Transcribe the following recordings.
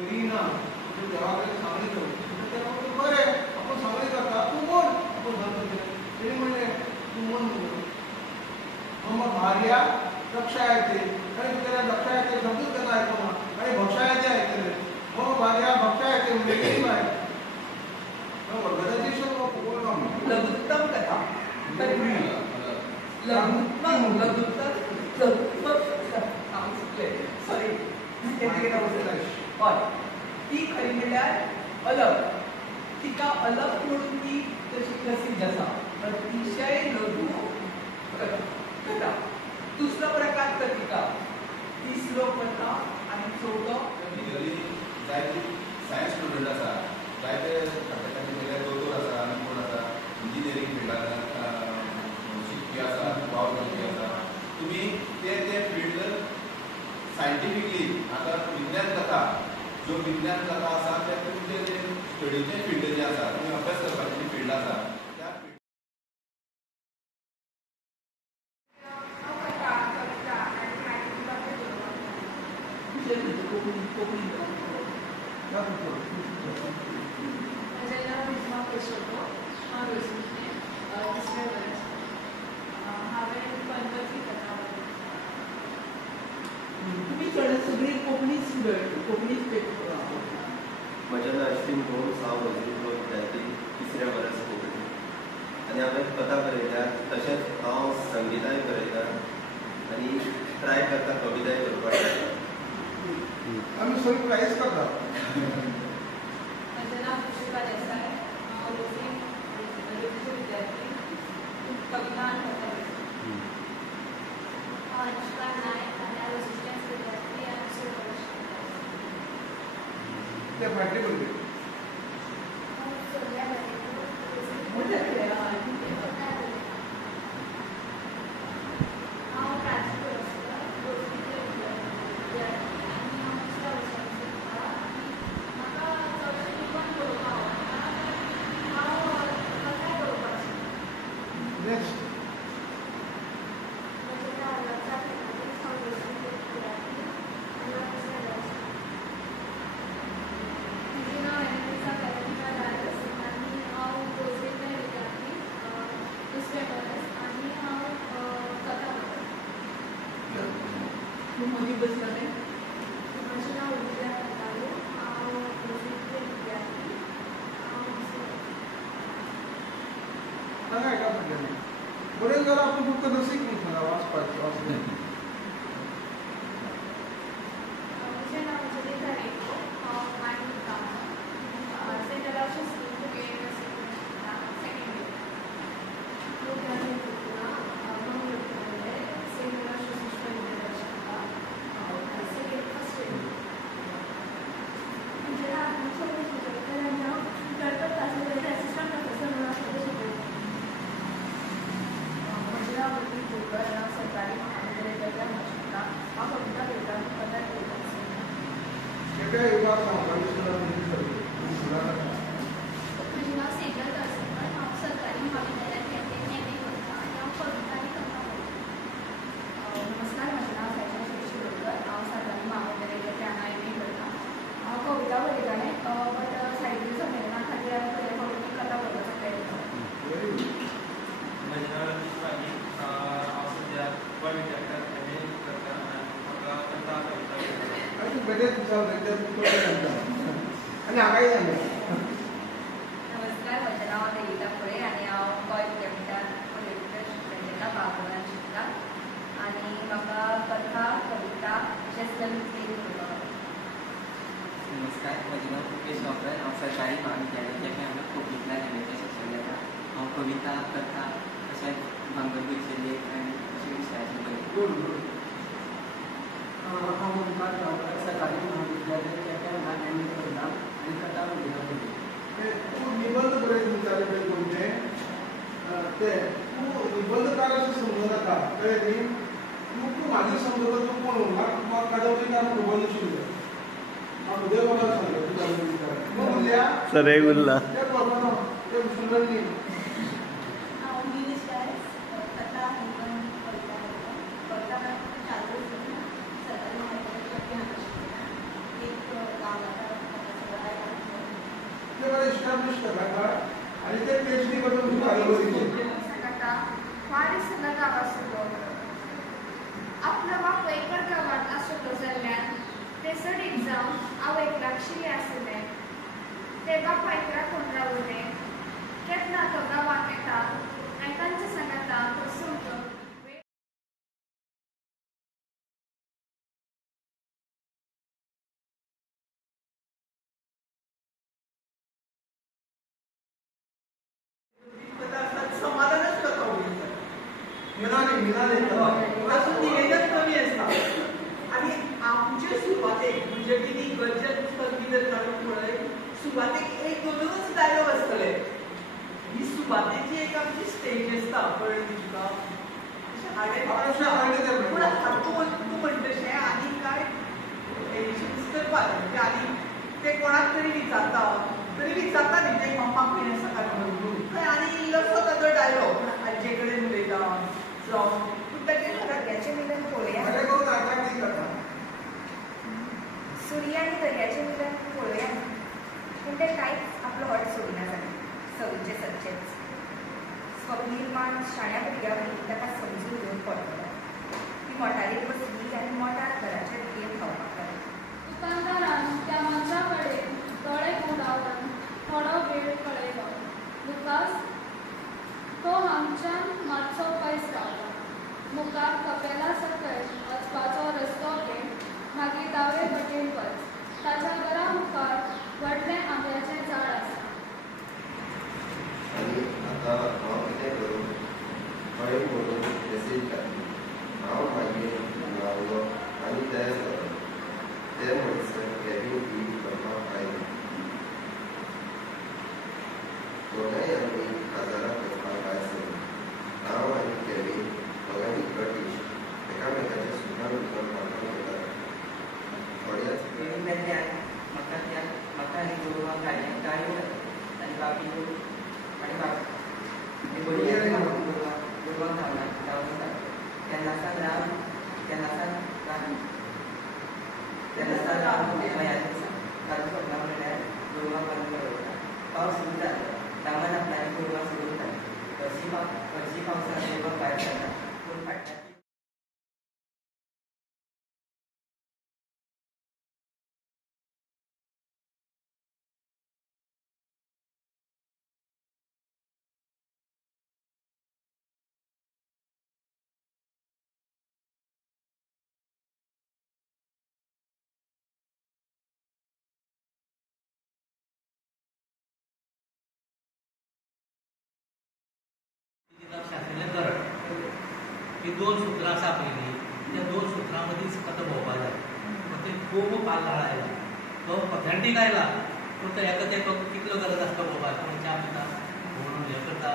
करीना म्हणजे देवाकडे सांगली करू तेव्हा बरे आपण सांगली करता तू कोण आपण सांगतो ते म्हणले तू म्हण मग भार्या रक्षा येते आणि त्याला रक्षा येते समजून त्यांना ऐकू आणि भक्षा येते ऐकले मग भार्या भक्षा येते म्हणजे किती आहे गणेश लघुत्तम कथा सॉरी ती खरी म्हणल्यार अलग तिका अलग म्हणून ती तशी प्रसिद्ध आसा अतिशय लघु कथा दुसरो प्रकार कथिका तिसरो कथा आणि चौथो जायते सायन्स स्टुडंट आसा जायते दोतोर आसा आनी कोण आसा इंजिनियरींग फिल्डांत शिकपी आसा बायोलॉजी आसा तुमी ते फिल्ड सायंटिफिकली आतां विज्ञान कथा ज्यो विज्ञान कथा आसा ते तुमचे जे स्टडीचे फिल्ड जे आसा तुमी अभ्यास करपाचे जे फिल्ड आसा त्या सगळी कोंकणी स्टुडंट कोंकणीच पेपर म्हजें नांव अश्विन भोव हांव म्हजी विद्यार्थी तिसऱ्या वर्स कोंकणी आनी हांवें कथा बरयल्या तशेंच हांव संगीताय बरयतां आनी ट्राय करता कविताय बरोवपाक आमी सगळी प्रायज करता म्हजें नांव पुष्पा देसाय हांव लोकसेवेचे विद्यार्थी कविता आनी कथा हांव अनुष्का नायक आनी हांव असिस्टंट विद्यार्थी आनी ते फाटले भुरगे बरेच जरा आपण फक्त नसीब म्हणतो ना वाचपायचं वाचलं नमस्कार म्हजें नांव देविता फुळे आनी हांव गोंय विद्यापिठांत पॉलिटिकल स्टुडंटां बागोवनांत शिकतां आनी म्हाका कथा कविता तशेंच ललित करपाक नमस्कार म्हजें नांव मुकेश गांवकर हांव सरकारी महाविद्यालयात जें हांगा कोंकणींतल्यान एम.ए. शिक्षण घेता हांव कविता कथा तशेंच भांगरभूंयचे लेख आनी अशे विशयाचेर बरयता हांव ओंकार गांवकर सरकारी महाविद्यालयात जें हांगा एम.ए. करता आनी कथा बरयता तू निबंध बरयता विचारले पळय कोणते ते तू निबंधकाराशी समजूं नाका कळ्ळें न्ही तू म्हाजी समजता तू कोण म्हाका कादंबरीकार निबंध शिकलो म्हाका उदय कोणाक सांगलें तू कादंबरीकार मग म्हणल्या सर एक उरला ते बरोबर ते सुंदर न्ही हांव गिरीश दास कथा निबंध कविता कविता चालू सरकारी महाविद्यालयात एक गांव एका पायकरा कोण रावले केन्ना तो गांवांत येता आनी तांच्या सांगाता बसूंक समाधानच करता मिळाले अजून निवेदन कमी असता आणि आमचे सुरवातेक म्हणजे किती गरजेचं पुस्तक कितें जालें पळय सुरवातेक एक दोनच डायलॉग आसतले ही सुरवातेची एक आमची स्टेज आसता कळ्ळें न्ही तुका पूण हातूंत तूं म्हणटशें आनी कांय एडिशन्स करपाक म्हणजे आनी ते कोणाक तरी विचारता न्ही ते म्हाका बीन आसा काय म्हणून थंय आनी इल्लोसो ताजो डायलॉग आजचे कडेन उलयता जावं पूण ताचें दर्याचें मिलन पळोवया सूर्य आनी दर्याचें मिलन पळोवया पूण तें कांयच आपलो हट सोडिना जालें सगळेचे सच्चेच स्वप्निर्माण शाण्या भुरग्या वयली ताका समजून घेवन पडटलो ती मोटारीक बसली आनी मोटार घराचेर गेम खावपाक लागली दुकानदारान त्या मनशा कडेन दोळे गुंडावन थोडो वेळ पळयलो लुकास तो हांगच्यान मातसो पयस रावलो मुखार कपेला सकयल वचपाचो रस्तो घे मागीर दावे वटेन वच ताच्या घरा मुखार व्हडलें आंब्याचें झाड आसा आनी आतां हांव कितें करूं खंय म्हणून मेसेज घातली हांव मागीर रावलो आनी तयार जालो ते म्हणसर कॅबीन बी करपाक आयलें दोगांय आमी काजारां करपाक भायर सरलीं हांव आनी कॅबीन दोगांनी ब्रिटीश एकामेकाच्या सुखान भितर कामाक वतात थोड्याच म्हाका आनी गोरवांक हाडलें गायो आनी बाबी आनी बाबी गोरवांक धांवना तेन्ना सावन राव काजू सपना म्हणल्यार गोरवांक बांदून दवरता पावस सुरू जालो दामान आपल्यान गोरवां सोडून घाली हरशी पावसान गोरवां भायर सरता पूण फाटल्यान शास्त्रज्ञ करड ही दोन सुत्रां आसा पयलीं त्या दोन सुत्रां मदींच कथा भोंवपा जाय ते खूब पाल्ला आयला तो ऑथेंटीक आयला पूण तो एका तेका कितलो गरज आसता भोंवपाक कोण च्या पिता कोण हें करता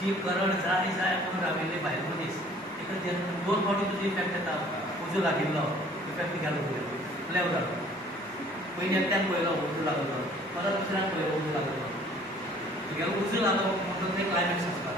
जी करड जाय म्हणून राविल्ले भायल मनीस ताका जेन्ना दोन फावटी तुजी इफेक्ट येता उजो लागिल्लो इफेक्ट गेलो लेव जालो पयलीं एकट्याक पळयलो उजो लागलो परत दुसऱ्याक पळयलो उजो लागलो तुगेलो उजो लागलो म्हणून ते क्लायमॅक्स आसता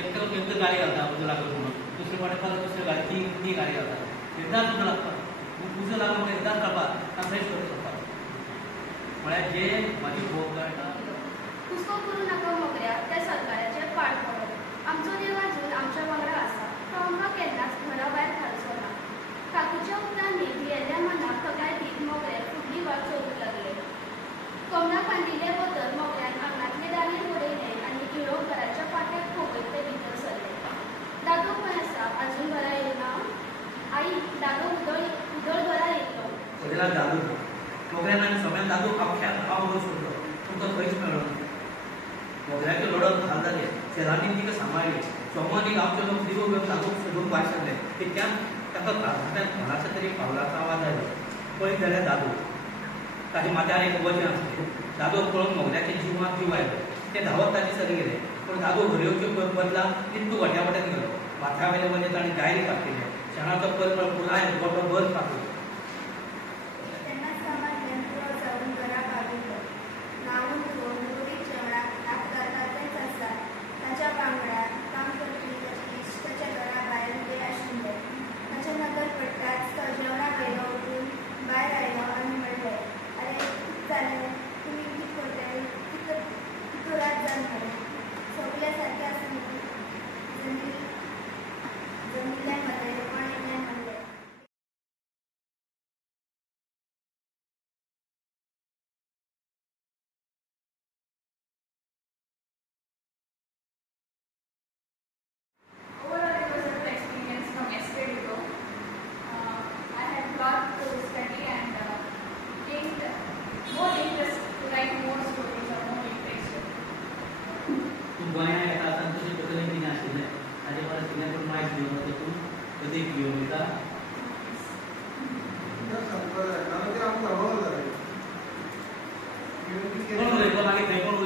एक गाडी घालता उजो लागलो म्हणून दुसरे फावटी परत दुसरी गाडी ती गाडी घालता एकदांच उजो लागता उजो लागलो म्हणून एकदांच काडपाक फ्रेश करूंक शकता म्हळ्यार जे म्हाजी भोग कळटा हुस्को करूं नाका मोगऱ्या त्या सरकाराचेर पाड पडप आमचो देव आजून आमच्या वांगडा आसा तो आमकां केन्नाच घरा भायर काडचो ना काकूच्या उतरांनी भियेल्ल्या मनाक तगाय दीत मोगरे फुडली वाट चोरूंक लागले कमळाक बांदिल्ले बदल मोगऱ्यान आंगणांतले दावे उडयले आनी गिळो घराच्या फाटल्याक खोबयत ते भितर सरले दादो खंय आसा आजून घरा येवना आई दादो उदळ घरा येयलो सगळ्या दादू मोगऱ्यान आनी सगळ्या दादू आख्यान हांव सोडलो पूण तो खंयच मेळ्ळो ना मोगऱ्याचें लढत घाल जालें शेजारीन तिका सांबाळली सोमानी गांवचे लोक दिवो घेवन दादूक सोदूंक भायर सरले तितक्यान ताका घरांतल्यान कोणाच्या तरी पावलाचो आवाज आयलो पळयत जाल्यार दादू ताच्या माथ्यार एक वचन आसलें दादो पळोवन मोगऱ्याच्या जिवाक जीव आयलो ते धांवत ताचे सरी गेले पूण दादो घरा येवचे बदला तितू व्हड्या वाटेन गेलो माथ्या वयले वचन ताणें गायरी कापलेले शेणाचो पल पुराय गोठो भर कापलो तूं गोंयांत येता आसतना तुजें तकलेन कितें आशिल्लें ताजे परस कितें पूण मायज घेवन वता तूं कधी घेवन वयता सांगपाक जाय कारण ते आमकां घडोवंक जाय कोण उलयता मागीर थंय कोण